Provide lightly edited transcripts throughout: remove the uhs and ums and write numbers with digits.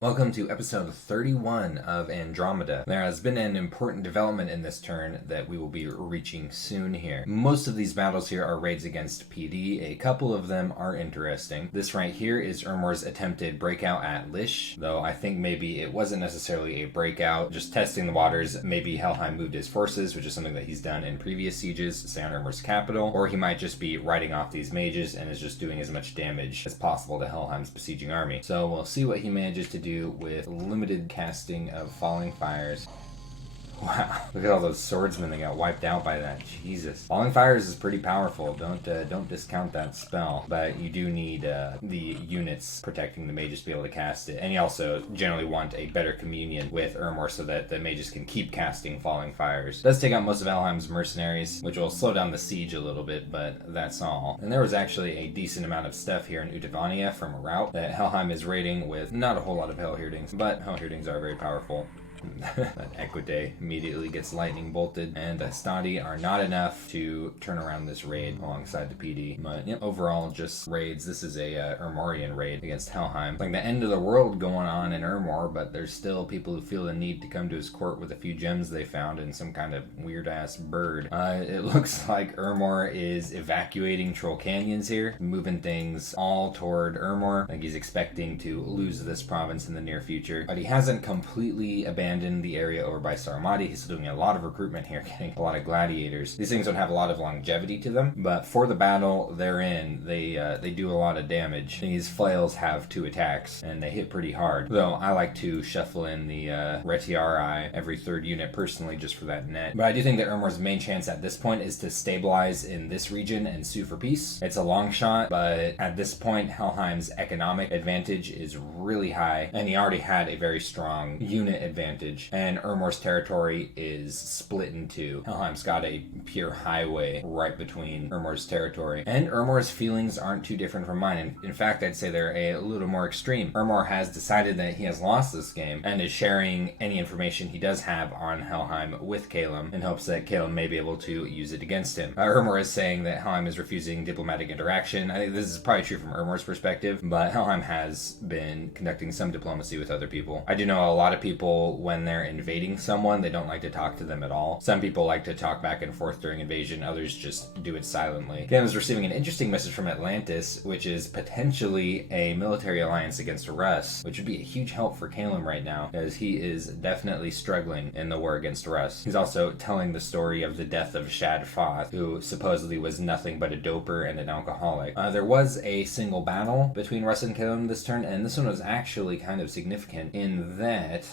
Welcome to episode 31 of Andromeda. There has been an important development in this turn that we will be reaching soon here. Most of these battles here are raids against PD. A couple of them are interesting. This right here is Ermor's attempted breakout at Lish, though I think maybe it wasn't necessarily a breakout, just testing the waters. Maybe Helheim moved his forces, which is something that he's done in previous sieges, say on Ermor's capital, or he might just be writing off these mages and is just doing as much damage as possible to Helheim's besieging army. So we'll see what he manages to do with limited casting of falling fires. Wow, look at all those swordsmen that got wiped out by that. Jesus. Falling Fires is pretty powerful. Don't discount that spell. But you do need the units protecting the mages to be able to cast it. And you also generally want a better communion with Ermor so that the mages can keep casting Falling Fires. It does take out most of Helheim's mercenaries, which will slow down the siege a little bit, but that's all. And there was actually a decent amount of stuff here in Utavania from a route that Helheim is raiding with not a whole lot of Hellhirdings, but Hellhirdings are very powerful. That Equite immediately gets lightning bolted, and Astadi are not enough to turn around this raid alongside the PD. But yep, overall just raids. This is a Ermorian raid against Helheim. It's like the end of the world going on in Ermor, but there's still people who feel the need to come to his court with a few gems they found in some kind of weird ass bird. It looks like Ermor is evacuating Troll Canyons here, moving things all toward Ermor. Like he's expecting to lose this province in the near future, but he hasn't completely abandoned the area over by Saramati. He's doing a lot of recruitment here, getting a lot of gladiators. These things don't have a lot of longevity to them, but for the battle they're in, they do a lot of damage. These flails have 2 attacks, and they hit pretty hard. Though I like to shuffle in the Retiarii every 3rd unit personally, just for that net. But I do think that Ermor's main chance at this point is to stabilize in this region and sue for peace. It's a long shot, but at this point Helheim's economic advantage is really high, and he already had a very strong unit advantage. And Ermor's territory is split in 2. Helheim's got a pure highway right between Ermor's territory. And Ermor's feelings aren't too different from mine. In fact, I'd say they're a little more extreme. Ermor has decided that he has lost this game and is sharing any information he does have on Helheim with Kaelen in hopes that Kaelen may be able to use it against him. Ermor is saying that Helheim is refusing diplomatic interaction. I think this is probably true from Ermor's perspective, but Helheim has been conducting some diplomacy with other people. I do know a lot of people, when they're invading someone, they don't like to talk to them at all. Some people like to talk back and forth during invasion, others just do it silently. Kaelen is receiving an interesting message from Atlantis, which is potentially a military alliance against Russ, which would be a huge help for Kaelen right now, as he is definitely struggling in the war against Russ. He's also telling the story of the death of Shad Foth, who supposedly was nothing but a doper and an alcoholic. There was a single battle between Russ and Kaelen this turn, and this one was actually kind of significant in that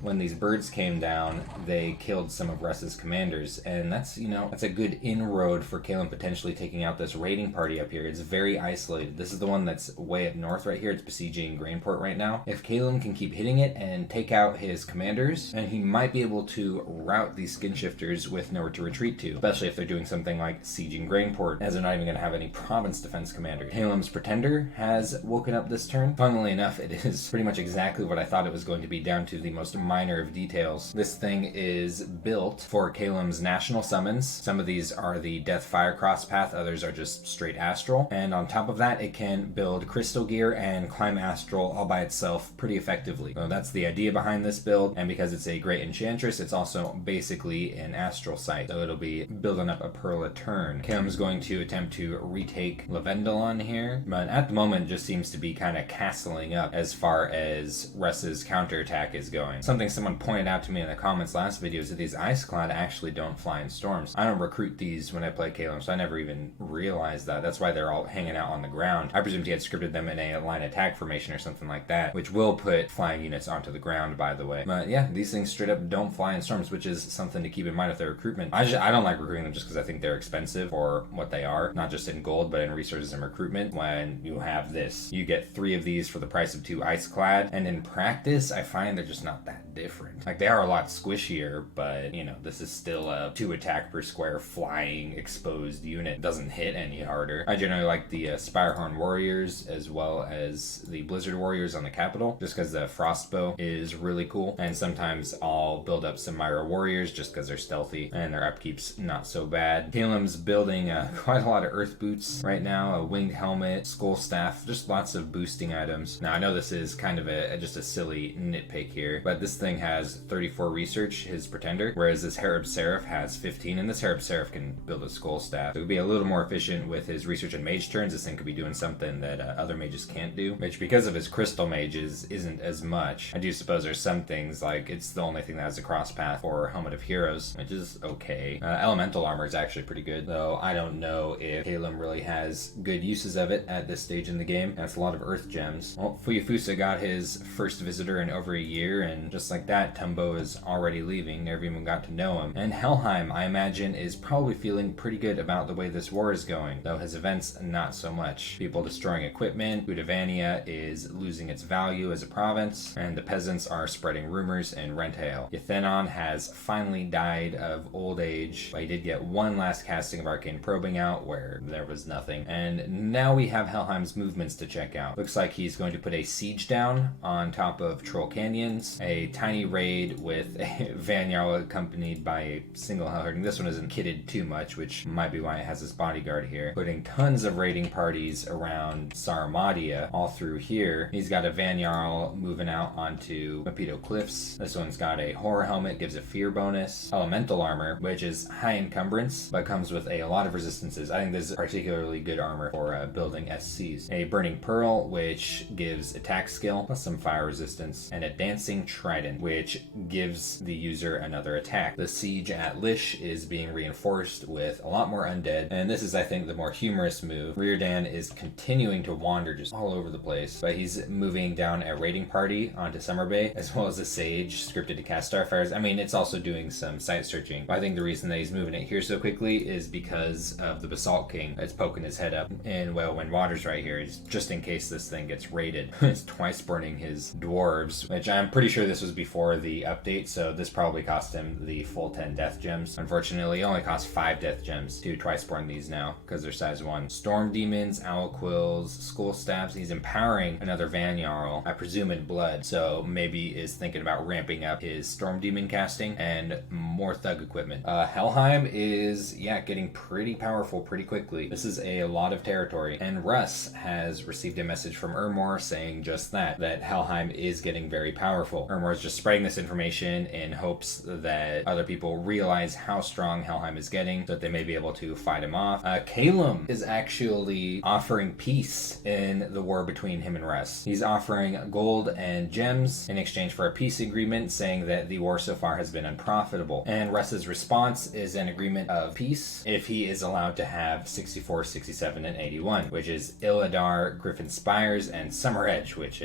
when these birds came down, they killed some of Russ's commanders, and that's a good inroad for Kaelen potentially taking out this raiding party up here. It's very isolated. This is the one that's way up north right here. It's besieging Grainport right now. If Kaelen can keep hitting it and take out his commanders, and he might be able to rout these skin shifters with nowhere to retreat to, especially if they're doing something like sieging Grainport, as they're not even going to have any province defense commanders. Kaelem's Pretender has woken up this turn. Funnily enough, it is pretty much exactly what I thought it was going to be, down to the most minor of details. This thing is built for Kaelem's national summons. Some of these are the Death Fire Cross Path, others are just straight astral. And on top of that, it can build crystal gear and climb astral all by itself pretty effectively. So that's the idea behind this build, and because it's a great enchantress, it's also basically an astral site. So it'll be building up a pearl a turn. Kaelem's going to attempt to retake Lavendalon here, but at the moment it just seems to be kind of castling up as far as Russ's counterattack is going. Something someone pointed out to me in the comments last video is that these Ice Clad actually don't fly in storms. I don't recruit these when I play Kaelen, so I never even realized that. That's why they're all hanging out on the ground. I presumed he had scripted them in a line attack formation or something like that, which will put flying units onto the ground, by the way. But yeah, these things straight up don't fly in storms, which is something to keep in mind with their recruitment. I don't like recruiting them just because I think they're expensive for what they are, not just in gold, but in resources and recruitment. When you have this, you get 3 of these for the price of 2 Ice Clad, and in practice, I find they're just not not that different. Like, they are a lot squishier, but, you know, this is still a 2 attack per square flying exposed unit. It doesn't hit any harder. I generally like the Spirehorn Warriors as well as the Blizzard Warriors on the capital, just because the Frostbow is really cool. And sometimes I'll build up some Myra Warriors just because they're stealthy and their upkeep's not so bad. Kaelen's building quite a lot of Earth Boots right now, a Winged Helmet, Skull Staff, just lots of boosting items. Now, I know this is kind of just a silly nitpick here, but this thing has 34 research, his Pretender, whereas this Harib Seraph has 15, and this Harib Seraph can build a Skull Staff. So it would be a little more efficient with his research and mage turns. This thing could be doing something that other mages can't do, which because of his crystal mages isn't as much. I do suppose there's some things, like it's the only thing that has a cross path for Helmet of Heroes, which is okay. Elemental Armor is actually pretty good, though I don't know if Kaelen really has good uses of it at this stage in the game. That's a lot of Earth Gems. Well, Fuyafusa got his first visitor in over a year, and just like that, Tumbo is already leaving. Never even got to know him. And Helheim, I imagine, is probably feeling pretty good about the way this war is going, though his events not so much. People destroying equipment, Udavania is losing its value as a province, and the peasants are spreading rumors in Renthail. Yathenon has finally died of old age, but he did get one last casting of Arcane Probing out where there was nothing. And now we have Helheim's movements to check out. Looks like he's going to put a siege down on top of Troll Canyons, a tiny raid with a Van Jarl accompanied by a single Hellherding. This one isn't kitted too much, which might be why it has his bodyguard here. Putting tons of raiding parties around Sarmatia all through here. He's got a Van Jarl moving out onto Mapeto Cliffs. This one's got a Horror Helmet, gives a fear bonus. Elemental Armor, which is high encumbrance, but comes with a lot of resistances. I think this is particularly good armor for building SCs. A Burning Pearl, which gives attack skill, plus some fire resistance. And a Dancing Trident, which gives the user another attack. The siege at Lish is being reinforced with a lot more undead, and this is, I think, the more humorous move. Riordan is continuing to wander just all over the place, but he's moving down a raiding party onto Summer Bay, as well as a Sage scripted to cast Starfires. I mean, it's also doing some site searching, but I think the reason that he's moving it here so quickly is because of the Basalt King that's poking his head up in Whalewind Waters right here, just in case this thing gets raided. It's twice burning his dwarves, which I'm pretty sure this was before the update, so this probably cost him the full 10 death gems. Unfortunately, it only costs 5 death gems to twice burn these now, because they're size 1. Storm Demons, Owl Quills, Skull Staffs. He's empowering another Van Jarl, I presume in blood, so maybe is thinking about ramping up his Storm Demon casting and more thug equipment. Helheim is, getting pretty powerful pretty quickly. This is a lot of territory, and Russ has received a message from Ermor saying just that Helheim is getting very powerful. Ermor is just spreading this information in hopes that other people realize how strong Helheim is getting, so that they may be able to fight him off. Kaelen is actually offering peace in the war between him and Russ. He's offering gold and gems in exchange for a peace agreement, saying that the war so far has been unprofitable. And Russ's response is an agreement of peace if he is allowed to have 64, 67, and 81, which is Illadar, Griffin Spires, and Summer Edge, which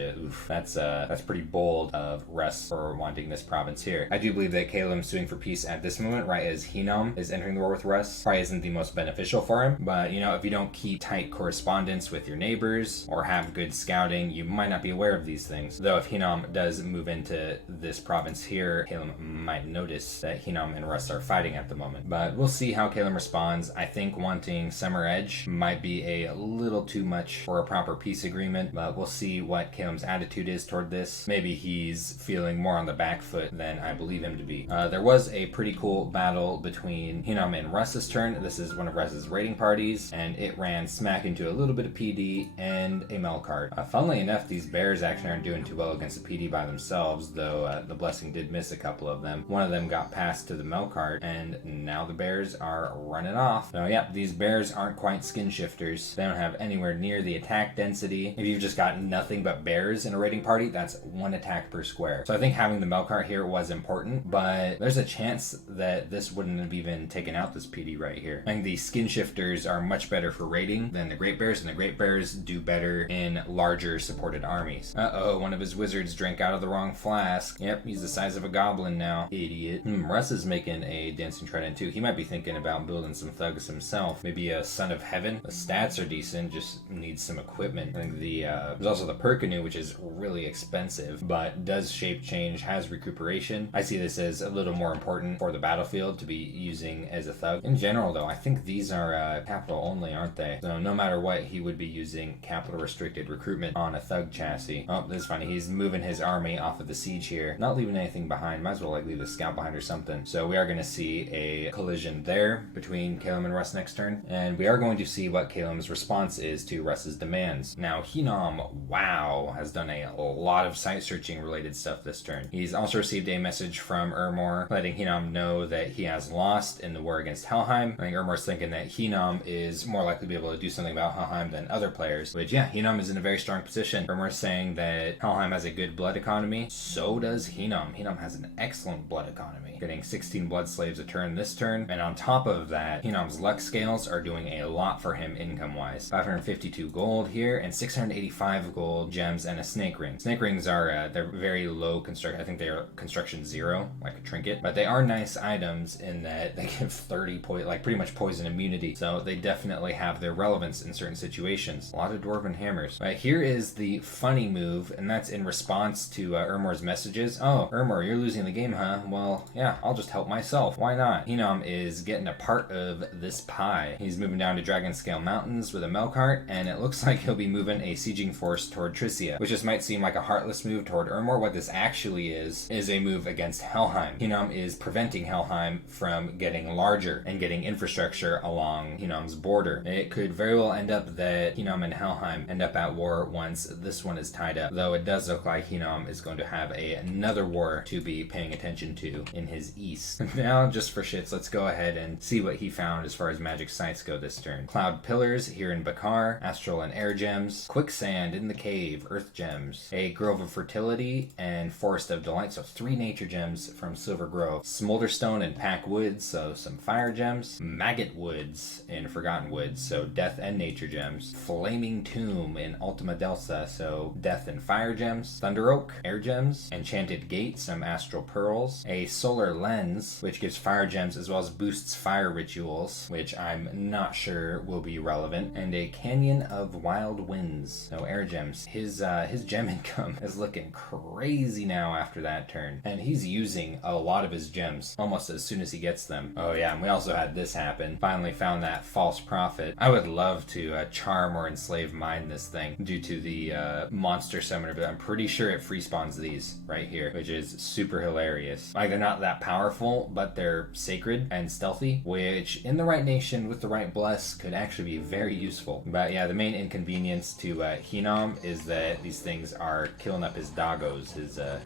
that's pretty bold of Russ for wanting this province here. I do believe that Kaelen's suing for peace at this moment, right as Hinnom is entering the war with Russ. Probably isn't the most beneficial for him, but if you don't keep tight correspondence with your neighbors or have good scouting, you might not be aware of these things. Though if Hinnom does move into this province here, Kaelen might notice that Hinnom and Russ are fighting at the moment. But we'll see how Kaelen responds. I think wanting Summer Edge might be a little too much for a proper peace agreement, but we'll see what Kaelen's attitude is toward this. Maybe he's feeling more on the back foot than I believe him to be. There was a pretty cool battle between Hinnom and Russ's turn. This is one of Russ's raiding parties, and it ran smack into a little bit of PD and a Mel card. Funnily enough, these bears actually aren't doing too well against the PD by themselves, though the blessing did miss a couple of them. One of them got passed to the Mel card, and now the bears are running off. So these bears aren't quite skin shifters. They don't have anywhere near the attack density. If you've just got nothing but bears in a raiding party, that's 1 attack per square. So I think having the Mel cart here was important, but there's a chance that this wouldn't have even taken out this PD right here. I think the skin shifters are much better for raiding than the Great Bears, and the Great Bears do better in larger supported armies. One of his wizards drank out of the wrong flask. Yep, he's the size of a goblin now. Idiot. Russ is making a dancing trident too. He might be thinking about building some thugs himself. Maybe a Son of Heaven. The stats are decent, just needs some equipment. I think there's also the Perkinu, which is really expensive, but does shape change, has recuperation. I see this as a little more important for the battlefield to be using as a thug. In general, though, I think these are capital only, aren't they? So no matter what, he would be using capital restricted recruitment on a thug chassis. Oh, this is funny. He's moving his army off of the siege here, not leaving anything behind. Might as well like leave the scout behind or something. So we are going to see a collision there between Kaelen and Russ next turn, and we are going to see what Kaelem's response is to Russ's demands. Now, Hinam, wow, has done a lot of site searching related stuff this turn. He's also received a message from Ermor letting Hinam know that he has lost in the war against Helheim. I think Ermor's thinking that Hinam is more likely to be able to do something about Helheim than other players, which, yeah, Hinam is in a very strong position. Ermor's saying that Helheim has a good blood economy. So does Hinam. Hinam has an excellent blood economy, getting 16 blood slaves a turn this turn, and on top of that, Hinam's luck scales are doing a lot for him income-wise. 552 gold here, and 685 gold gems and a snake ring. Snake rings are, they're very low construction. I think they are construction 0, like a trinket, but they are nice items in that they give 30 pretty much poison immunity, so they definitely have their relevance in certain situations. A lot of dwarven hammers. Right, here is the funny move, and that's in response to Ermor's messages. Oh, Ermor, you're losing the game, huh? Well, yeah, I'll just help myself. Why not? Hinam is getting a part of this pie. He's moving down to Dragon Scale Mountains with a Melkart, and it looks like he'll be moving a sieging force toward Tricia, which just might seem like a heartless move toward Ermor. What this actually is a move against Helheim. Hinam is preventing Helheim from getting larger and getting infrastructure along Hinam's border. It could very well end up that Hinam and Helheim end up at war once this one is tied up, though it does look like Hinam is going to have another war to be paying attention to in his east. Now, just for shits, let's go ahead and see what he found as far as magic sites go this turn. Cloud Pillars here in Bakar, Astral and Air Gems, Quicksand in the Cave, Earth Gems, a Grove of Fertility, and Forest of Delight, so 3 nature gems from Silver Grove. Smolderstone and Pack Woods, so some fire gems. Maggot Woods in Forgotten Woods, so death and nature gems. Flaming Tomb in Ultima Delsa, so death and fire gems. Thunder Oak, air gems. Enchanted Gate, some astral pearls. A Solar Lens, which gives fire gems as well as boosts fire rituals, which I'm not sure will be relevant. And a Canyon of Wild Winds, so air gems. His gem income is looking crazy now after that turn, and he's using a lot of his gems almost as soon as he gets them. Oh yeah, and we also had this happen. Finally found that false prophet. I would love to charm or enslave mine this thing due to the monster summoner, but I'm pretty sure it free spawns these right here, which is super hilarious. Like, they're not that powerful, but they're sacred and stealthy, which in the right nation with the right bless could actually be very useful. But yeah, the main inconvenience to Hinam is that these things are killing up his doggos,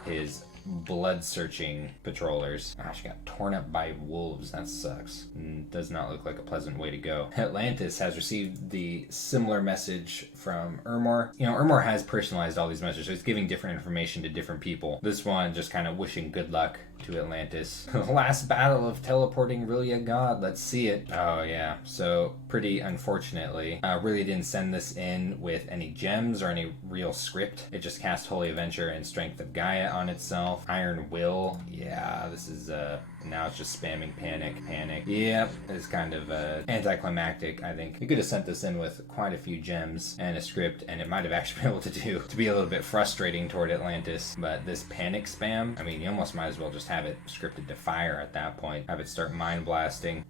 his blood-searching patrollers. Gosh, got torn up by wolves. That sucks. Does not look like a pleasant way to go. Atlantis has received the similar message from Ermor. You know, Ermor has personalized all these messages, so it's giving different information to different people. This one just kind of wishing good luck to Atlantis. The last battle of teleporting Raelysia God. Let's see it. Oh yeah, so pretty unfortunately, really didn't send this in with any gems or any real script. It just cast Holy Adventure and Strength of Gaia on itself. Iron Will, yeah, this is now it's just spamming panic. Yep, it's kind of anticlimactic. I think we could have sent this in with quite a few gems and a script, and it might have actually been able to be a little bit frustrating toward Atlantis. But this panic spam, I mean, you almost might as well just have it scripted to fire at that point. Have it start mind blasting.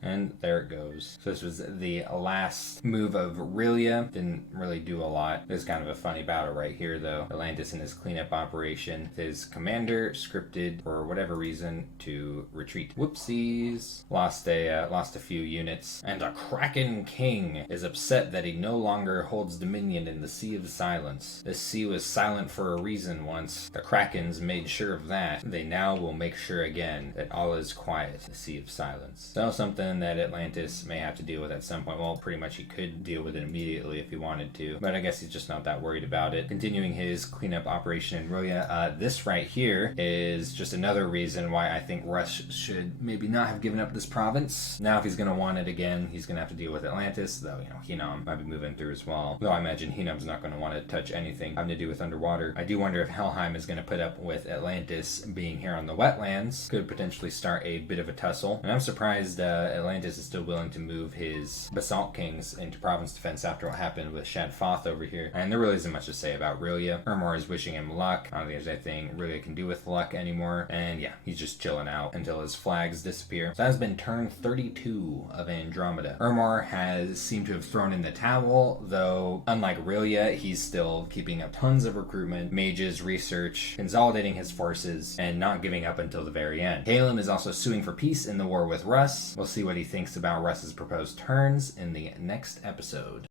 And there it goes. So this was the last move of Raelysia. Didn't really do a lot. This is kind of a funny battle right here, though. Atlantis in his cleanup operation. His commander scripted, for whatever reason, to retreat. Whoopsies. Lost a few units. And a Kraken King is upset that he no longer holds dominion in the Sea of Silence. This sea was silent for a reason once. The Krakens made sure of that. They now will make sure again that all is quiet in the Sea of Silence. So something something that Atlantis may have to deal with at some point. Well, pretty much he could deal with it immediately if he wanted to, but I guess he's just not that worried about it. Continuing his cleanup operation in Raelysia, this right here is just another reason why I think Russ should maybe not have given up this province. Now if he's going to want it again, he's going to have to deal with Atlantis, though, Hinnom might be moving through as well. Though I imagine Hinnom's not going to want to touch anything having to do with underwater. I do wonder if Helheim is going to put up with Atlantis being here on the wetlands. Could potentially start a bit of a tussle. And I'm surprised Atlantis is still willing to move his Basalt Kings into province defense after what happened with Shad Foth over here. And there really isn't much to say about Raelysia. Amor is wishing him luck. I don't think there's anything Raelysia can do with luck anymore. And yeah, he's just chilling out until his flags disappear. So that has been turn 32 of Andromeda. Amor has seemed to have thrown in the towel, though unlike Raelysia, he's still keeping up tons of recruitment, mages, research, consolidating his forces, and not giving up until the very end. Kaelen is also suing for peace in the war with Russ. We'll see what he thinks about Russ's proposed turns in the next episode.